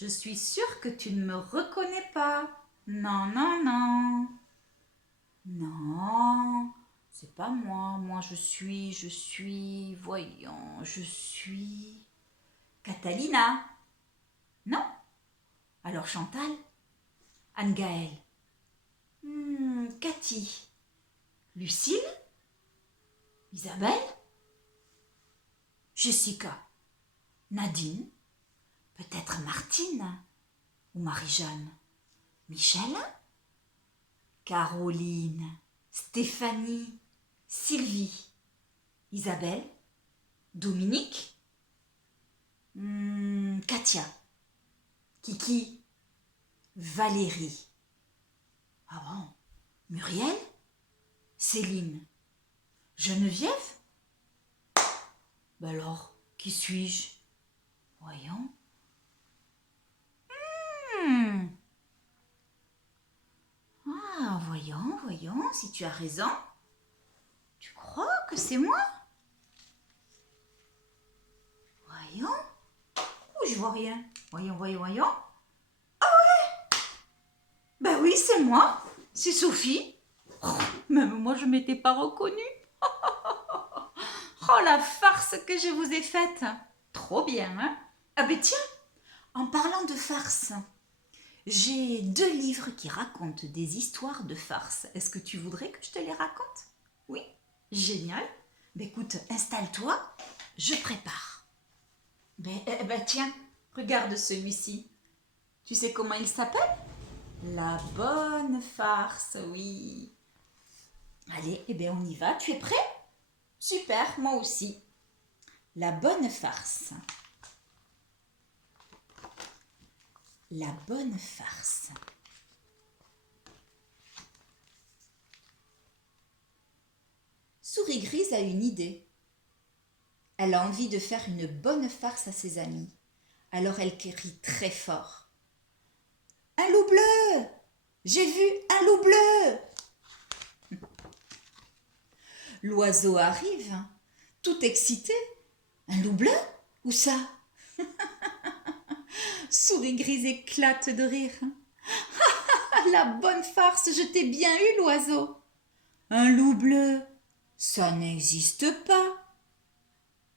Je suis sûre que tu ne me reconnais pas. Non, non, non. Non, c'est pas moi. Moi, voyons, je suis Catalina. Non? Alors Chantal? Anne-Gaëlle? Cathy? Lucille? Isabelle? Jessica? Nadine? Peut-être Martine? Ou Marie-Jeanne? Michel? Caroline? Stéphanie? Sylvie? Isabelle? Dominique? Katia? Kiki? Valérie? Ah bon? Muriel? Céline? Geneviève? Ben alors, qui suis-je? Voyons. Ah, voyons, si tu as raison. Tu crois que c'est moi? Voyons. Oh, je vois rien. Voyons. Ben oui, c'est moi. C'est Sophie. Oh, même moi, je ne m'étais pas reconnue. Oh, la farce que je vous ai faite. Trop bien, hein? Ah ben tiens, en parlant de farce, j'ai 2 livres qui racontent des histoires de farce. Est-ce que tu voudrais que je te les raconte? Oui? Génial. Ben écoute, installe-toi, je prépare. Ben tiens, regarde celui-ci. Tu sais comment il s'appelle? La bonne farce, oui. Allez, ben on y va. Tu es prêt? Super, moi aussi. La bonne farce. La bonne farce. Souris Grise a une idée. Elle a envie de faire une bonne farce à ses amis. Alors elle crie très fort. Un loup bleu! J'ai vu un loup bleu! L'oiseau arrive, tout excité. Un loup bleu? Où ça? Souris Grise éclate de rire. Ah, la bonne farce, je t'ai bien eu, l'oiseau. Un loup bleu, ça n'existe pas.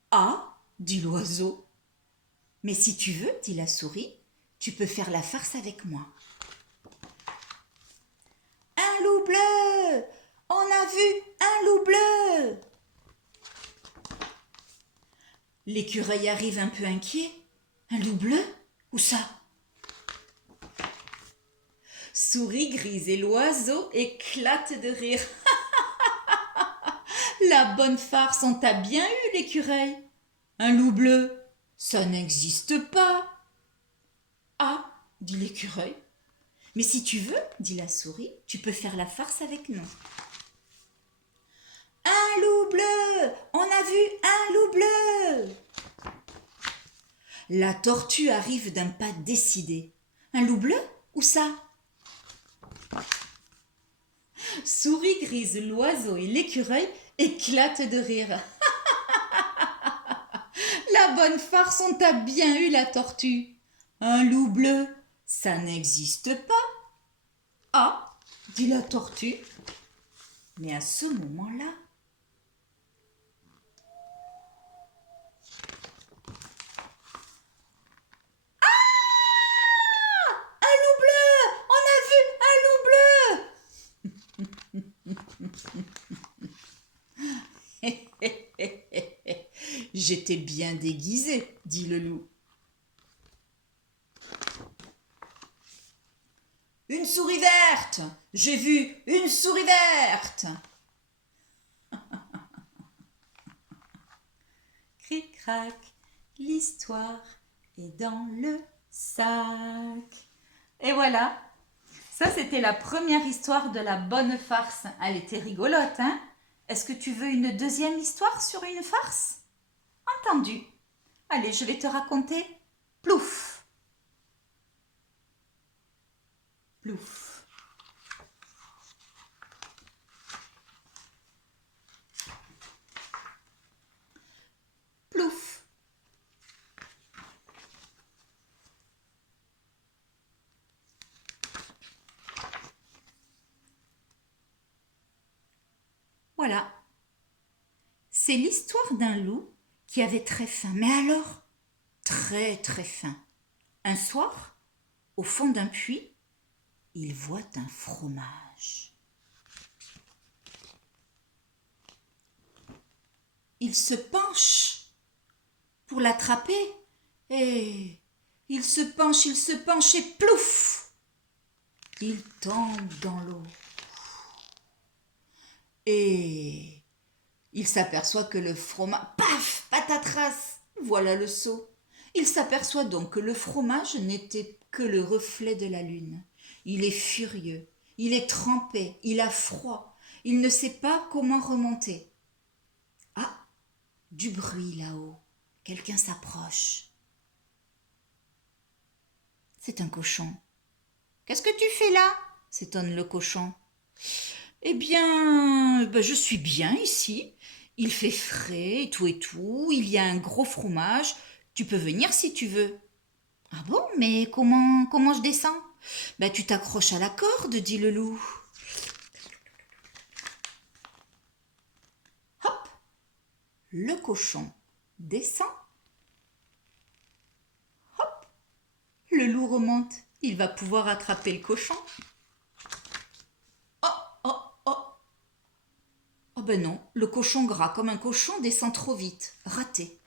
Ah, dit l'oiseau. Mais si tu veux, dit la souris, tu peux faire la farce avec moi. Un loup bleu! On a vu un loup bleu! L'écureuil arrive un peu inquiet. Un loup bleu? Où ça? Souris Grise et l'oiseau éclatent de rire. La bonne farce, on t'a bien eu, l'écureuil. Un loup bleu, ça n'existe pas. Ah, dit l'écureuil. Mais si tu veux, dit la souris, tu peux faire la farce avec nous. Un loup bleu! On a vu un loup bleu! La tortue arrive d'un pas décidé. Un loup bleu? Où ça? Souris Grise, l'oiseau et l'écureuil éclatent de rire. La bonne farce, on t'a bien eu, la tortue. Un loup bleu, ça n'existe pas. Ah, dit la tortue. Mais à ce moment-là, un loup bleu! On a vu un loup bleu! J'étais bien déguisé, dit le loup. Une souris verte! J'ai vu une souris verte! Cric-crac, l'histoire est dans le sac. Et voilà, ça c'était la première histoire de la bonne farce. Elle était rigolote, hein? Est-ce que tu veux une deuxième histoire sur une farce? Entendu. Allez, je vais te raconter Plouf. Plouf. Plouf. C'est l'histoire d'un loup qui avait très faim, mais alors très très faim. Un soir, au fond d'un puits, il voit un fromage. Il se penche pour l'attraper et il se penche et plouf, il tombe dans l'eau. Et il s'aperçoit que le fromage, paf, patatras, voilà le seau. Il s'aperçoit donc que le fromage n'était que le reflet de la lune. Il est furieux, il est trempé, il a froid, il ne sait pas comment remonter. Ah, du bruit là-haut, quelqu'un s'approche. C'est un cochon. « Qu'est-ce que tu fais là ?» s'étonne le cochon. « Eh bien, je suis bien ici. Il fait frais et tout, il y a un gros fromage. Tu peux venir si tu veux. »« Ah bon, mais comment je descends ?»« Tu t'accroches à la corde, dit le loup. » Hop, le cochon descend. Hop, le loup remonte. Il va pouvoir attraper le cochon. Oh ben non, le cochon gras comme un cochon descend trop vite. Raté.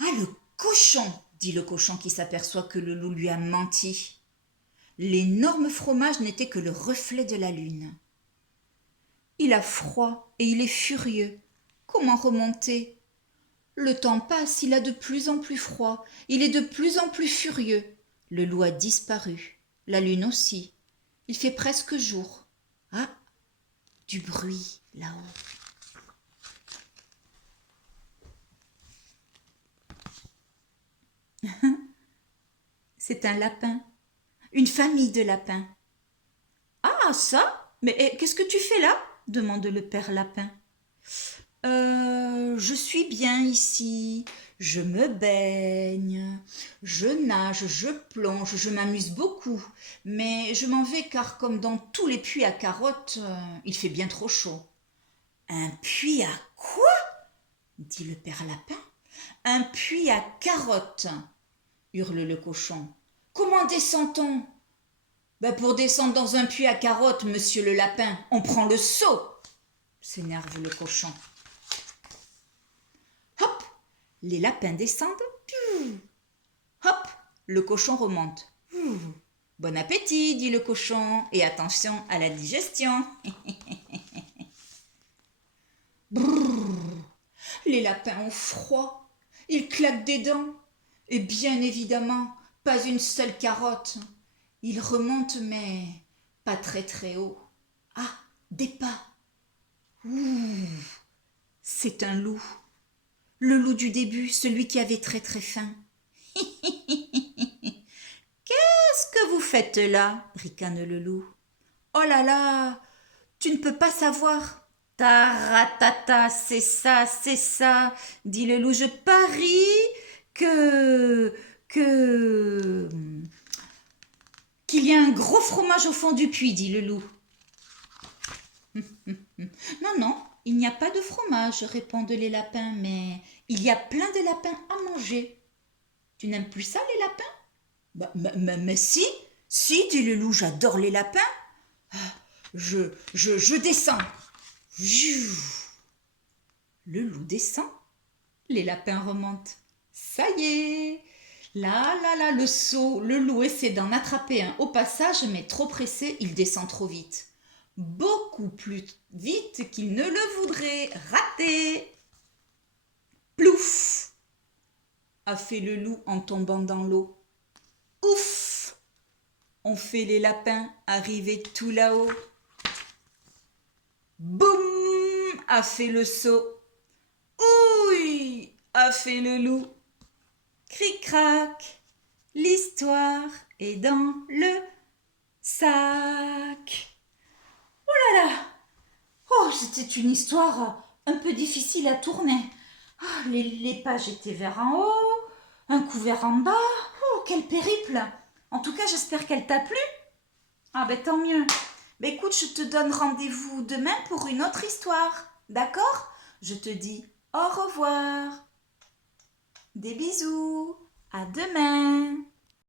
Ah, le cochon, dit le cochon qui s'aperçoit que le loup lui a menti. L'énorme fromage n'était que le reflet de la lune. Il a froid et il est furieux. Comment remonter ? Le temps passe, il a de plus en plus froid, il est de plus en plus furieux. Le loup a disparu, la lune aussi. Il fait presque jour. Ah, du bruit là-haut. C'est un lapin, une famille de lapins. Ah, ça ? Mais qu'est-ce que tu fais là ? Demande le père lapin. Je suis bien ici, je me baigne, je nage, je plonge, je m'amuse beaucoup, mais je m'en vais car comme dans tous les puits à carottes, il fait bien trop chaud. Un puits à quoi ? Dit le père lapin. Un puits à carottes, hurle le cochon. Comment descend-on ? Pour descendre dans un puits à carottes, monsieur le lapin, on prend le seau, s'énerve le cochon. Hop, les lapins descendent. Hop, le cochon remonte. Bon appétit, dit le cochon, et attention à la digestion. Les lapins ont froid, ils claquent des dents, et bien évidemment, pas une seule carotte. Ils remontent, mais pas très très haut. Ah, des pas. C'est un loup. Le loup du début, celui qui avait très très faim. « Qu'est-ce que vous faites là ?» ricane le loup. « Oh là là, tu ne peux pas savoir. »« Taratata, c'est ça, dit le loup. « Je parie qu'il y a un gros fromage au fond du puits, dit le loup. »« Non, il n'y a pas de fromage, répondent les lapins, mais il y a plein de lapins à manger. » « Tu n'aimes plus ça, les lapins ?»« Mais si, dit le loup, j'adore les lapins. Je descends. » Le loup descend, les lapins remontent. Ça y est, là, le seau, le loup essaie d'en attraper un au passage, mais trop pressé, il descend trop vite. Beaucoup plus vite qu'il ne le voudrait. Raté. Plouf, a fait le loup en tombant dans l'eau. Ouf, ont fait les lapins arrivés tout là-haut. Boum, a fait le seau. Ouille, a fait le loup. Cric-crac, l'histoire est dans le sac. Oh là là, c'était une histoire un peu difficile à tourner. Les pages étaient vers en haut, un couvert en bas. Quel périple! En tout cas, j'espère qu'elle t'a plu. Tant mieux. Mais écoute, je te donne rendez-vous demain pour une autre histoire. D'accord? Je te dis au revoir. Des bisous. À demain.